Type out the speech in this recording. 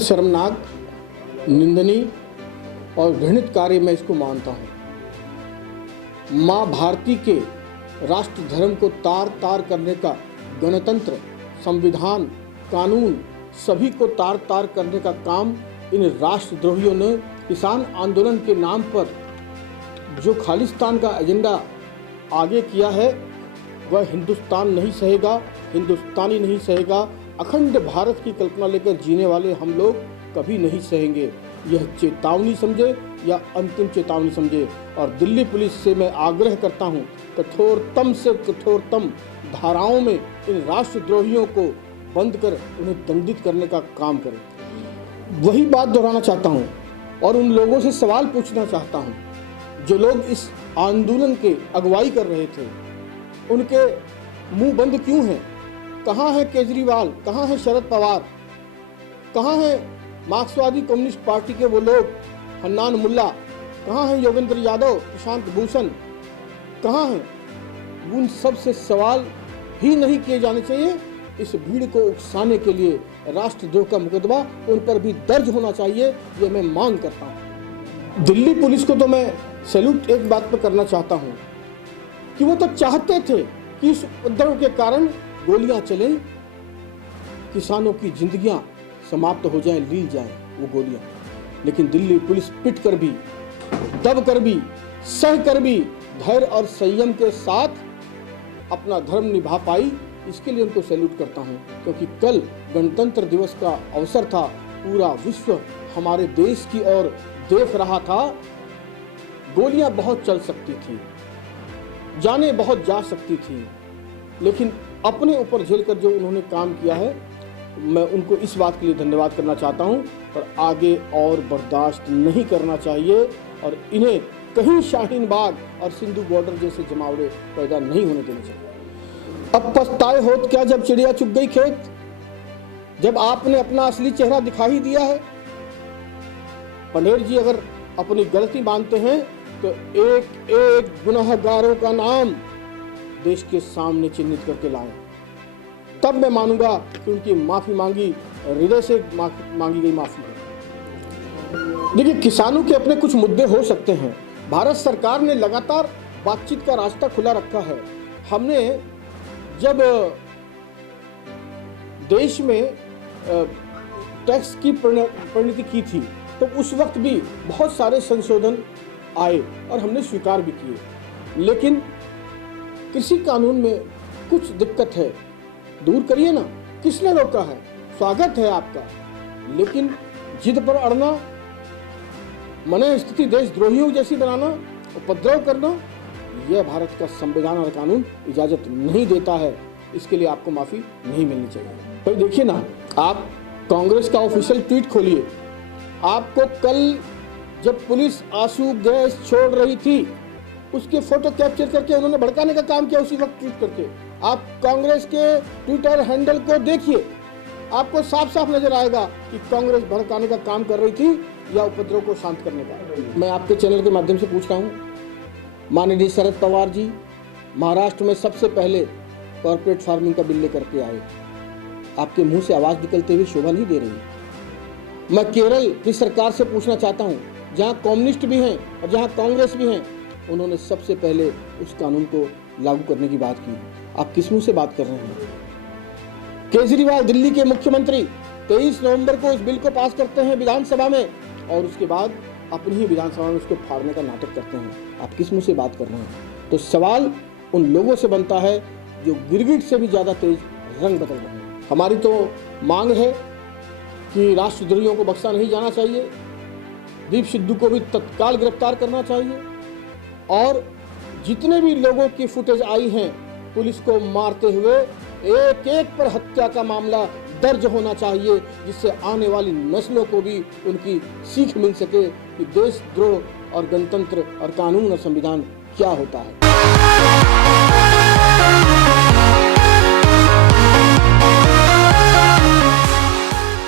शर्मनाक, निंदनीय और घृणित कार्य मैं इसको मानता हूँ। माँ भारती के राष्ट्र धर्म को तार तार करने का गणतंत्र, संविधान, कानून सभी को तार तार करने का काम इन राष्ट्रद्रोहियों ने किसान आंदोलन के नाम पर जो खालिस्तान का एजेंडा आगे किया है वह हिंदुस्तान नहीं सहेगा, हिंदुस्तानी नहीं सहेगा। अखंड भारत की कल्पना लेकर जीने वाले हम लोग कभी नहीं सहेंगे। यह चेतावनी समझे या अंतिम चेतावनी समझे। और दिल्ली पुलिस से मैं आग्रह करता हूं, कठोरतम से कठोरतम धाराओं में इन राष्ट्रद्रोहियों को बंद कर उन्हें दंडित करने का काम करें। वही बात दोहराना चाहता हूं और उन लोगों से सवाल पूछना चाहता हूं जो लोग इस आंदोलन के अगुवाई कर रहे थे, उनके मुंह बंद क्यों हैं? कहाँ है केजरीवाल, कहाँ है शरद पवार, कहाँ है मार्क्सवादी कम्युनिस्ट पार्टी के वो लोग, हन्नान मुल्ला, कहाँ है योगेंद्र यादव, प्रशांत भूषण, कहाँ हैं? उन सब से सवाल ही नहीं किए जाने चाहिए। इस भीड़ को उकसाने के लिए राष्ट्रद्रोह का मुकदमा उन पर भी दर्ज होना चाहिए, ये मैं मांग करता हूँ। दिल्ली पुलिस को तो मैं सैल्यूट एक बात पर करना चाहता हूँ कि वो तो चाहते थे कि इस उपद्रव के कारण गोलियां चलें, किसानों की जिंदगियां समाप्त हो जाएं, ली जाएं वो गोलियां। लेकिन दिल्ली पुलिस पिट कर भी, दब कर भी, सह कर भी धैर्य और संयम के साथ अपना धर्म निभा पाई। इसके लिए उनको सैल्यूट करता हूं, क्योंकि कल गणतंत्र दिवस का अवसर था। पूरा विश्व हमारे देश की ओर देख रहा था। गोलियां बहुत चल सकती थी, जाने बहुत जा सकती थी, लेकिन अपने ऊपर झेलकर जो उन्होंने काम किया है, मैं उनको इस बात के लिए धन्यवाद करना चाहता हूं। पर आगे और बर्दाश्त नहीं करना चाहिए और इन्हें कहीं शाहीन बाग और सिंधु बॉर्डर जैसे जमावड़े पैदा नहीं होने देने चाहिए। अब पछताए होत क्या जब चिड़िया चुग गई खेत, जब आपने अपना असली चेहरा दिखा ही दिया है। पनेर जी अगर अपनी गलती मानते हैं तो एक एक गुनहगारों का नाम देश के सामने चिन्हित करके लाएं, तब मैं मानूंगा कि उनकी माफी मांगी हृदय से मांगी गई माफी है। देखिए, किसानों के अपने कुछ मुद्दे हो सकते हैं। भारत सरकार ने लगातार बातचीत का रास्ता खुला रखा है। हमने जब देश में टैक्स की परिणति की थी तो उस वक्त भी बहुत सारे संशोधन आए और हमने स्वीकार भी किए। लेकिन कृषि कानून में कुछ दिक्कत है, दूर करिए ना। किसने रोका है? स्वागत है आपका, लेकिन जिद पर अड़ना, मने स्थिति देशद्रोहियों जैसी बनाना, उपद्रव करना, यह भारत का संविधान और कानून इजाजत नहीं देता है। इसके लिए आपको माफी नहीं मिलनी चाहिए। भाई देखिए ना, आप कांग्रेस का ऑफिशियल ट्वीट खोलिए। आपको कल जब पुलिस आंसू गैस छोड़ रही थी, उसके फोटो कैप्चर करके उन्होंने भड़काने का काम किया, उसी वक्त ट्वीट करके। आप कांग्रेस के ट्विटर हैंडल को देखिए, आपको साफ साफ नजर आएगा कि कांग्रेस भड़काने का काम कर रही थी या उपद्रव को शांत करने का। मैं आपके चैनल के माध्यम से पूछ रहा हूँ, माननीय शरद पवार जी महाराष्ट्र में सबसे पहले कॉर्पोरेट फार्मिंग का बिल लेकर के आए, आपके मुंह से आवाज निकलते हुए शोभा नहीं दे रही। मैं केरल की सरकार से पूछना चाहता हूँ, जहाँ कम्युनिस्ट भी हैं और जहाँ कांग्रेस भी हैं, उन्होंने सबसे पहले उस कानून को लागू करने की बात की। आप किस मुंह से बात कर रहे हैं? केजरीवाल दिल्ली के मुख्यमंत्री 23 नवंबर को इस बिल को पास करते हैं विधानसभा में और उसके बाद अपनी ही विधानसभा में उसको फाड़ने का नाटक करते हैं। आप किस मुंह से बात कर रहे हैं? तो सवाल उन लोगों से बनता है जो गिरगिट से भी ज्यादा तेज रंग बदल रहे हैं। हमारी तो मांग है कि राष्ट्रद्रोहियों को बख्शा नहीं जाना चाहिए, दीप सिद्धू को भी तत्काल गिरफ्तार करना चाहिए और जितने भी लोगों की फुटेज आई हैं पुलिस को मारते हुए, एक एक पर हत्या का मामला दर्ज होना चाहिए, जिससे आने वाली नस्लों को भी उनकी सीख मिल सके कि देशद्रोह और गणतंत्र और कानून और संविधान क्या होता है।